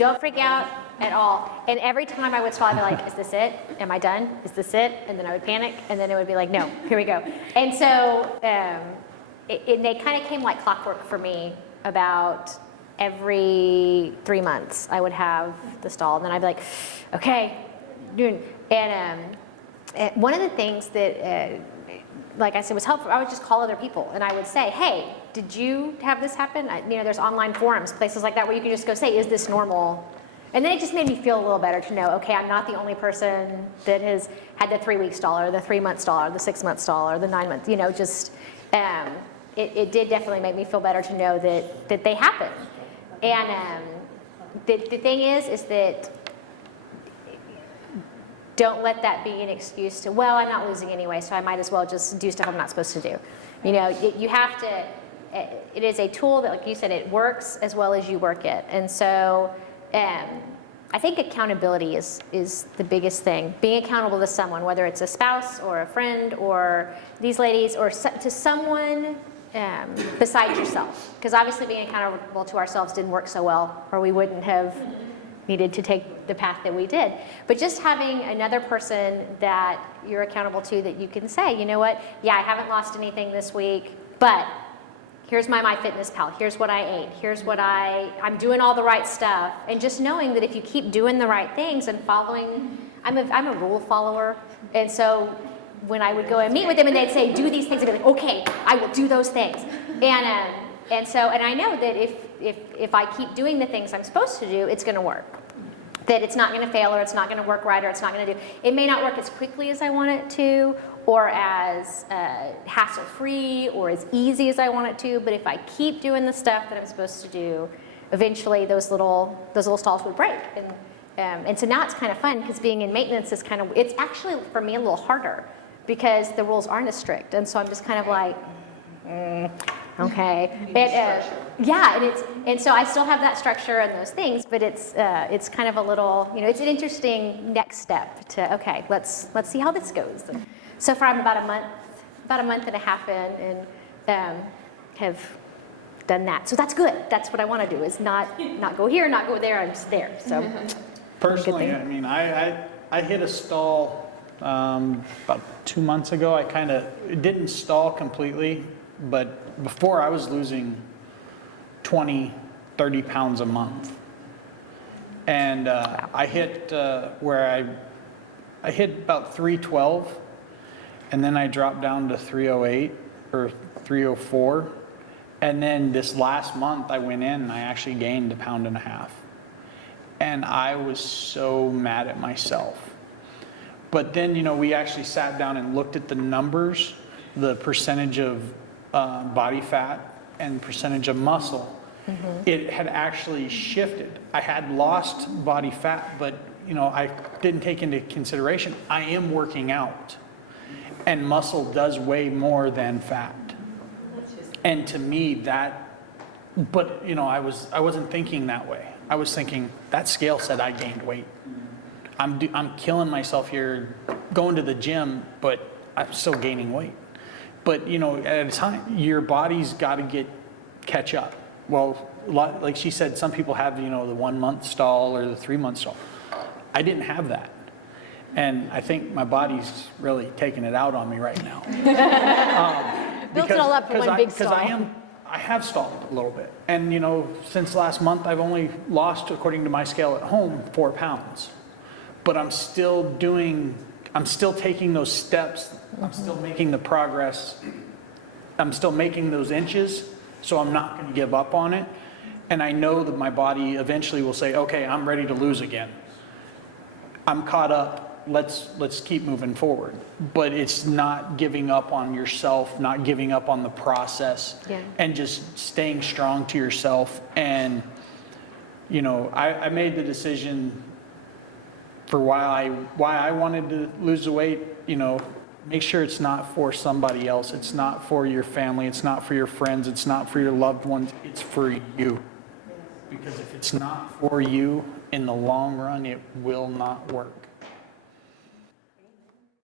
Don't freak out at all. And every time I would stall, I'd be like, is this it? Am I done? Is this it? And then I would panic, and then it would be like, no, here we go. And so they kind of came like clockwork for me. About every 3 months, I would have the stall, and then I'd be like, okay, doing. And one of the things that, like I said, was helpful, I would just call other people, and I would say, hey, did you have this happen? There's online forums, places like that, where you can just go say, is this normal? And then it just made me feel a little better to know, okay, I'm not the only person that has had the 3-week stall, or the 3-month stall, or the 6-month stall, or the 9-month, just, it did definitely make me feel better to know that they happen. And the thing is that don't let that be an excuse to, well, I'm not losing anyway, so I might as well just do stuff I'm not supposed to do. You have to, it is a tool that, like you said, it works as well as you work it. And so I think accountability is the biggest thing. Being accountable to someone, whether it's a spouse or a friend or these ladies, or to someone besides yourself. Because obviously being accountable to ourselves didn't work so well, or we wouldn't have needed to take the path that we did. But just having another person that you're accountable to, that you can say, you know what, yeah, I haven't lost anything this week, but here's my MyFitnessPal, here's what I ate, here's what I'm doing all the right stuff. And just knowing that if you keep doing the right things and following, I'm a rule follower, and so when I would go and meet with them and they'd say, do these things, I'd be like, okay, I will do those things. And I know that if I keep doing the things I'm supposed to do, it's gonna work. That it's not gonna fail, or it's not gonna work right, or it's not gonna do, it may not work as quickly as I want it to, or as hassle-free, or as easy as I want it to, but if I keep doing the stuff that I'm supposed to do, eventually those little stalls would break. And so now it's kind of fun, because being in maintenance is it's actually for me a little harder, because the rules aren't as strict, and so I'm just kind of like, okay. And so I still have that structure and those things, but it's kind of a little, it's an interesting next step to, okay, let's see how this goes. And so far I'm about a month and a half in, and have done that. So that's good. That's what I want to do, is not go here, not go there. I'm just there. So personally, I mean, I hit a stall about 2 months ago. It didn't stall completely, but before I was losing 20, 30 pounds a month. And I hit where I hit about 312, and then I dropped down to 308 or 304. And then this last month I went in and I actually gained 1.5 pounds. And I was so mad at myself. But then, we actually sat down and looked at the numbers, the percentage of body fat and percentage of muscle. Mm-hmm. It had actually shifted. I had lost body fat, but I didn't take into consideration I am working out, and muscle does weigh more than fat. And to me but I wasn't thinking that way. I was thinking that scale said I gained weight. I'm killing myself here going to the gym, but I'm still gaining weight. But at a time, your body's got to catch up. Well, like she said, some people have the 1 month stall or the 3 month stall. I didn't have that, and I think my body's really taking it out on me right now. Built it all up for one big stall. Because I have stalled a little bit, and since last month I've only lost, according to my scale at home, 4 pounds. But I'm still taking those steps. I'm still making the progress. I'm still making those inches, so I'm not going to give up on it. And I know that my body eventually will say, okay, I'm ready to lose again. I'm caught up. Let's keep moving forward. But it's not giving up on yourself, not giving up on the process, and just staying strong to yourself. And I made the decision for why I wanted to lose the weight. Make sure it's not for somebody else. It's not for your family. It's not for your friends. It's not for your loved ones. It's for you. Because if it's not for you, in the long run, it will not work.